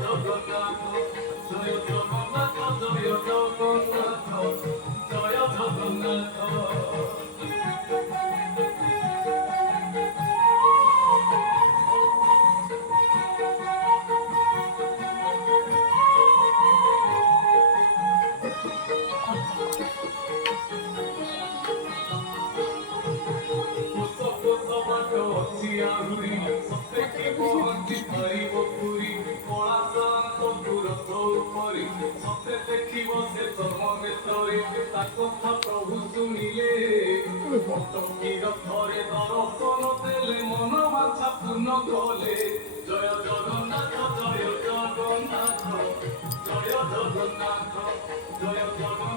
প্রভু শুনিলে ধরে দর্শন দেলে মনোবাঞ্ছা পূর্ণ কলে জয় জগন্নাথ জয় জগন্নাথ জয় জগন্নাথ জয় জগন্নাথ।